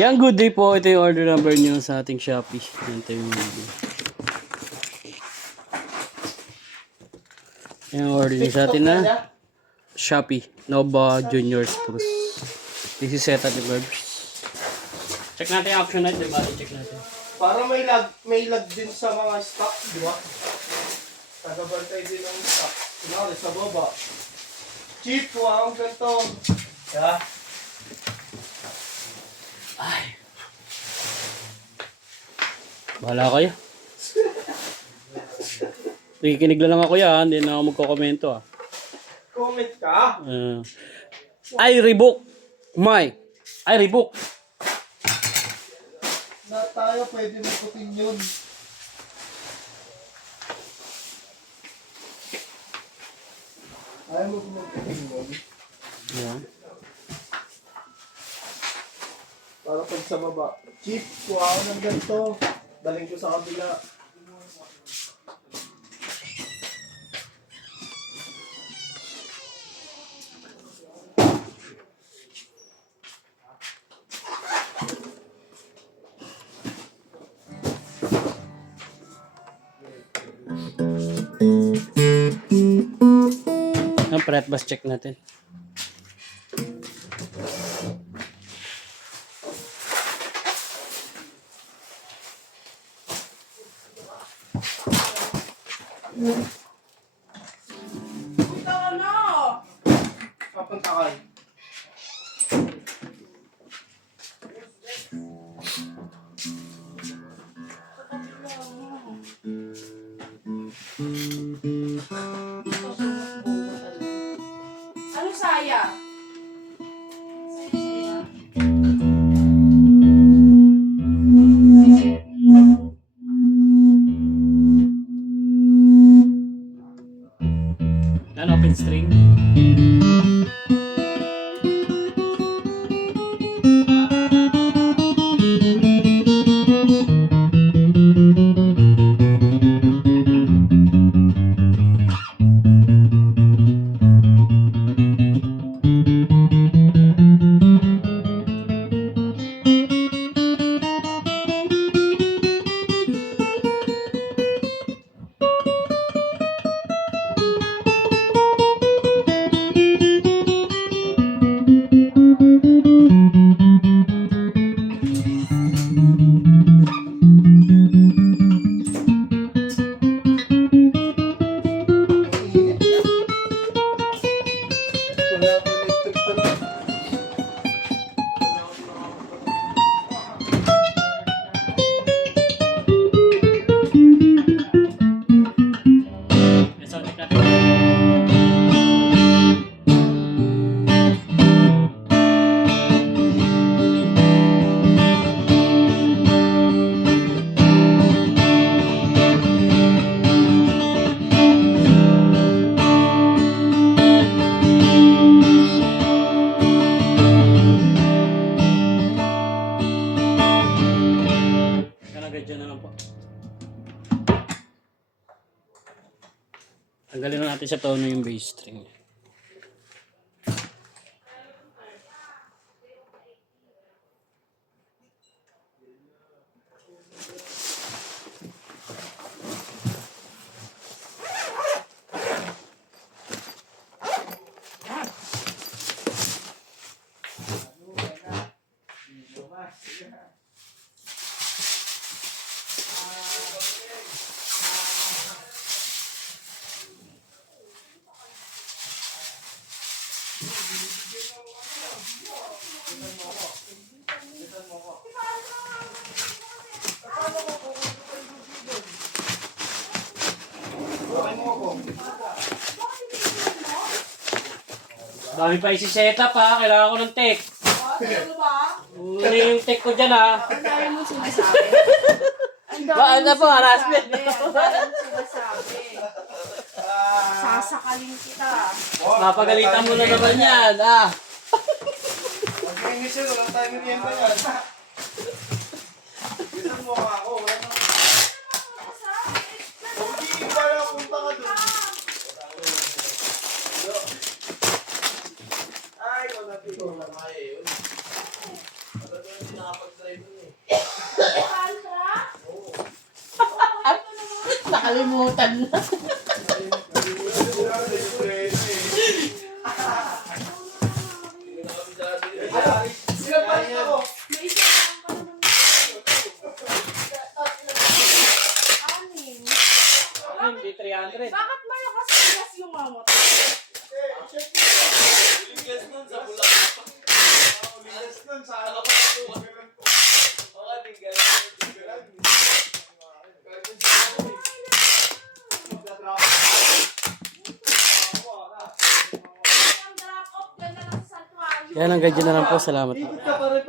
Yan, good day po. Ito yung order number nyo sa ating Shopee. Ito yung video. Yung order nyo sa atin na Shopee. Nova Junior Spruce. This is set at the verbs. Check natin yung action natin. Check natin. Para may lag din sa mga stock, di ba? Tagabantay din ang stock. Kunwari sa baba. Cheap, ang ganito. Yeah. Ay. Bahala kayo. Nakikinig lang ako yan. Hindi na ako magkokomento ah. Comment ka? I revoke my. I revoke. Na tayo pwede maputin yun. Ayaw mo maputin yun. Ayan. Para pag sa baba. Cheap, kuha ako ng ganito. Daling ko sa kabila. Ang fret bus check natin. Punta ka na! Papunta kayo. Ano saya? Ano, open string? Wala akong electric pa na. Yes, check natin. Agad dyan na lang po. Tanggalin na natin sa tono yung bass string. Dami pa isi-setup ha. Kailangan ko ng tech. Ano ba? Ano yung tech ko dyan ha. Ang dami mo sinasabi. Ang dami Ba, ano mo po, harassment? sinasabi. Ang dami mo sinasabi. Sasakalin kita. Mapagalitan mo na naman yan ah. Mag-inis yun, walang tayo merienda yan. Bisan mo ako, wala nang... Hindi pala punta ka doon. Ay, wala dito. Wala nga eh. Nakalimutan na. Sinapalit ako. May isang ka naman. Anim. Hindi 300. Bakit malakas ang gas yung mamot? Sa Yan ang gadget na lang po. Salamat po. Ikot ka pa rin